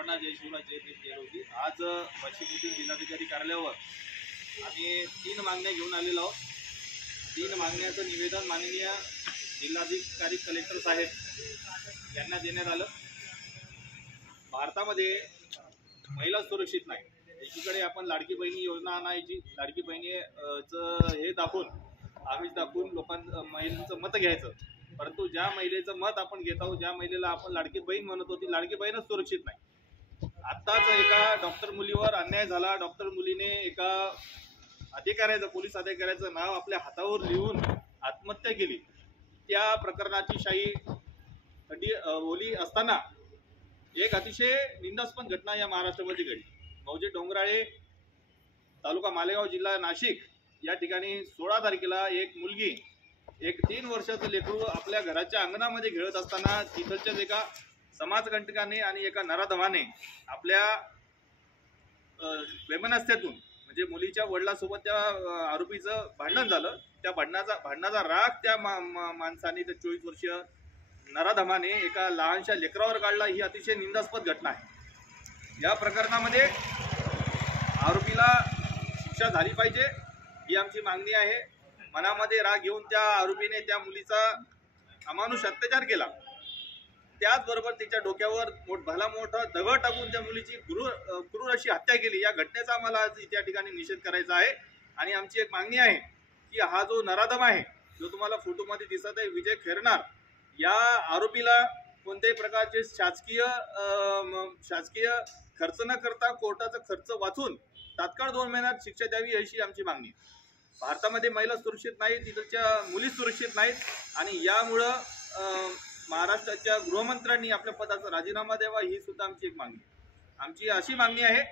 सर्वांना जय शिवराय जय भीम जय रोगी। आज वाशिम येथील जिल्हाधिकारी कार्यालयावर आम्ही 3 मागण्या घेऊन आलेलो आहोत। 3 मागण्याचं निवेदन माननीय जिल्हाधिकारी कलेक्टर साहेब यांना देण्यात आलं। भारतामध्ये महिला सुरक्षित नाही। एकीकडे आपण लाडकी बहिणी योजना आणायची, लाडकी बहिणीचं हे दाखवून महिलांचं मत घ्यायचं, परंतु ज्या महिलेचं मत आपण घेत आहोत, ज्या महिलेला आपण लाडकी बहीण म्हणत होती, लाडकी बहीणच सुरक्षित नाही। आत्ताच एका डॉक्टर मुलीवर अन्याय झाला। डॉक्टर मुलीने एका अधिकाऱ्याचं, पोलीस अधिकाऱ्याचं नाव आपल्या हातावर लिहून आत्महत्या केली। त्या प्रकरणाची शाही ओली असताना एक अतिशय निंदास्पद घटना या महाराष्ट्रामध्ये घडली। मौजे डोंगराळे, तालुका मालेगाव, जिल्हा नाशिक या ठिकाणी 16 तारखेला एक मुलगी, एक 3 वर्षाचं लेकरू आपल्या घराच्या अंगणामध्ये खेळत असताना तिथलच्याच एका समाजकंटकाने आणि एका नराधमाने आपल्या वैमनस्यातून, म्हणजे मुलीच्या वडिलांसोबत त्या आरोपीचं भांडण झालं। त्या भांडणाचा राग त्या माणसाने, त्या 24 वर्षीय नराधमाने एका लहानशा लेकरावर काढला। ही अतिशय निंदास्पद घटना आहे। या प्रकरणामध्ये आरोपीला शिक्षा झाली पाहिजे, ही आमची मागणी आहे। मनामध्ये राग घेऊन त्या आरोपीने त्या मुलीचा अमानुष अत्याचार केला। त्याचबरोबर तिच्या डोक्यावर भला मोठा दगड टाकून त्या मुलीची क्रूर अशी हत्या केली। या घटनेचा आम्हाला आज त्या ठिकाणी निषेध करायचा आहे। आणि आमची एक मागणी आहे की हा जो नराधम आहे, जो तुम्हाला फोटोमध्ये दिसत आहे, विजय खैरनार, या आरोपीला कोणत्याही प्रकारचे शासकीय खर्च न करता कोर्टाचा खर्च वाचून तात्काळ 2 महिन्यात शिक्षा द्यावी, अशी आमची मागणी आहे। भारतामध्ये महिला सुरक्षित नाहीत, तिथल्या मुली सुरक्षित नाहीत, आणि यामुळं महाराष्ट्राच्या गृहमंत्र्यांनी आपल्या पदाचा राजीनामा द्यावा, ही सुद्धा आमची एक मागणी आहे। आमची अशी मागणी आहे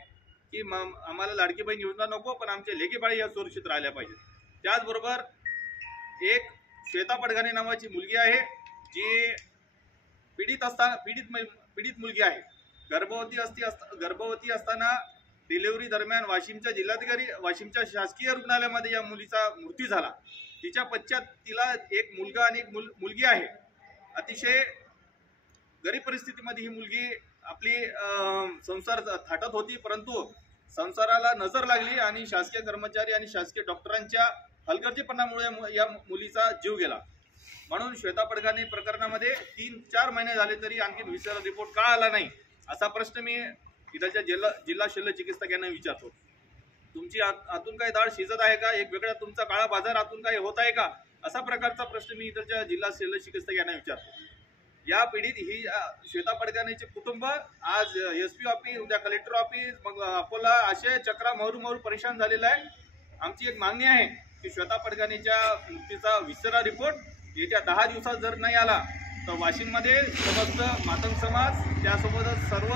की आम्हाला लाडकी बहीण योजना नको, पण आमच्या लेकीबाळी या सुरक्षित राहिल्या पाहिजेत। त्याचबरोबर एक श्वेता पडघाणे नावाची मुलगी आहे, जी पीडित मुलगी आहे। गर्भवती असताना डिलिव्हरी दरम्यान वाशिमच्या शासकीय रुग्णालयामध्ये या मुलीचा मृत्यू झाला। तिच्या पश्चात तिला एक मुलगा आणि एक मुलगी आहे। अतिशय गरीब परिस्थितीमध्ये ही मुलगी आपली संसार थाटत होती, परंतु संसाराला नजर लागली आणि शासकीय कर्मचारी आणि शासकीय डॉक्टरांच्या हलगर्जीपणामुळे या मुलीचा जीव गेला। म्हणून श्वेता पडघाणे प्रकरणामध्ये 3-4 महिने झाले तरी आणखी विसर्जन रिपोर्ट का आला नाही, असा प्रश्न मी इथलच्या जिल्हा शल्य चिकित्सक यांना विचारतो। तुमची आतून काही दाढ शिजत आहे का? एक वेगळा तुमचा काळा बाजार आतून काही होत आहे का? असा प्रकारचा प्रश्न मी इथलच्या जिल्हा शल्य चिकित्सक यांना विचारतो। या पीडित ही श्वेता पडघाणेचे कुटुंब आज SP ऑफिस, उद्या कलेक्टर ऑफिस, मग अकोला, असे चक्रा मारू परेशान झालेला आहे। आमची एक मागणी आहे की श्वेता पडघाणेच्या मृत्यूचा विसर्जन रिपोर्ट येत्या 10 दिवसात जर नाही आला तर वाशिममध्ये समस्त मातंग समाज, त्यासोबतच सर्व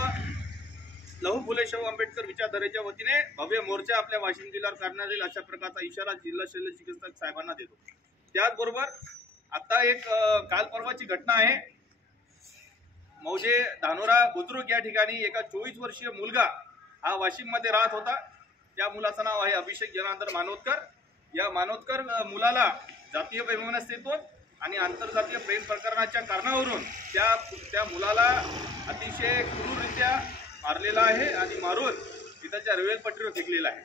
लहू फुले शाहू आंबेडकर विचारधारेच्या वतीने भव्य मोर्चा आपल्या वाशिम जिल्ह्यावर करण्यात येईल, अशा प्रकारचा इशारा जिल्हा शल्य चिकित्सक साहेबांना देतो। त्याचबरोबर आता एक काल परवाची घटना आहे। मौजे धानोरा बुद्रुक या ठिकाणी एका 24 वर्षीय मुलगा हा वाशिम मध्ये राहत होता। त्या मुलाचं नाव आहे अभिषेक जनार्दन मानोतकर। या मानोतकर मुलाला जातीय वैमनस्यतेतून आणि आंतरजातीय प्रेम प्रकरणाच्या कारणावरून त्या मुलाला अतिशय क्रूररित्या मारलेला आहे आणि मारून तिथल्या रेल्वे पट्टीवर फेकलेला आहे।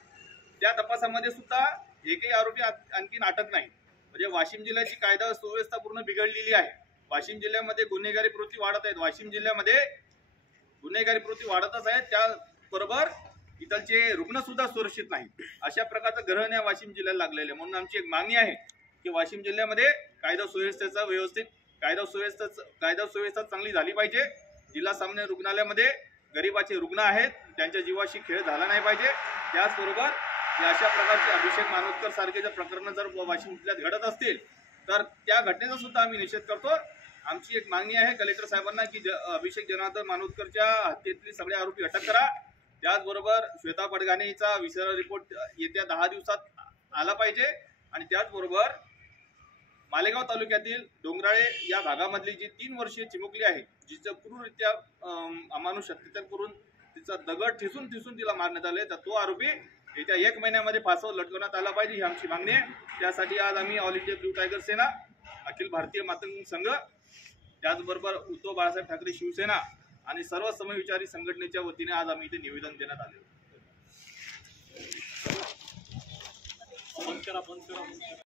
त्या तपासामध्ये सुद्धा एकही आरोपी आणखी अटक नाही। म्हणजे वाशिम जिल्ह्याची कायदा सुव्यवस्था पूर्ण बिघडलेली आहे। वाशिम जिल्ह्यामध्ये गुन्हेगारी प्रवृत्ती वाढत आहेत। वाशिम जिल्ह्यामध्ये गुन्हेगारी प्रवृत्ती वाढतच आहे, त्याबरोबर इथलचे रुग्ण सुद्धा सुरक्षित नाही। अशा प्रकारचं ग्रहण या वाशिम जिल्ह्याला लागलेलं आहे। म्हणून आमची एक मागणी आहे की वाशिम जिल्ह्यामध्ये कायदा सुव्यवस्था चांगली झाली पाहिजे। जिल्हा सामान्य रुग्णालयामध्ये गरीबाचे रुग्ण आहेत, त्यांच्या जीवाशी खेळ झाला नाही पाहिजे। त्याचबरोबर या अशा प्रकारचे अभिषेक मानोतकर सारखे जर प्रकरण जर वाशिम जिल्ह्यात घडत असतील तर त्या घटनेचा सुद्धा आम्ही निषेध करतो। आमची एक मागणी आहे कलेक्टर साहेबांना की अभिषेक जनार्दन मानोतकरच्या हत्येतले सगळे आरोपी अटक करा। त्याचबरोबर श्वेता पडघाणेचा विसर्जन रिपोर्ट येत्या 10 दिवसात आला पाहिजे। आणि त्याचबरोबर मालेगाव तालुक्यातील डोंगराळे या भागामधली जी 3 वर्षीय चिमुकली आहे, जिचं क्रूररित्या अमानुष अत्याचार करून तिचा दगड ठेचून तिला मारण्यात आले, तर तो आरोपी येत्या 1 महिन्यामध्ये फासावर लटकवण्यात आला पाहिजे, ही आमची मागणी आहे। त्यासाठी आज आम्ही ऑल इंडिया ब्लू टायगर सेना, अखिल भारतीय मातंग संघ, त्याचबरोबर उद्धव बाळासाहेब ठाकरे शिवसेना आणि सर्व समविचारी संघटनेच्या वतीने आज आम्ही इथे निवेदन देण्यात आले.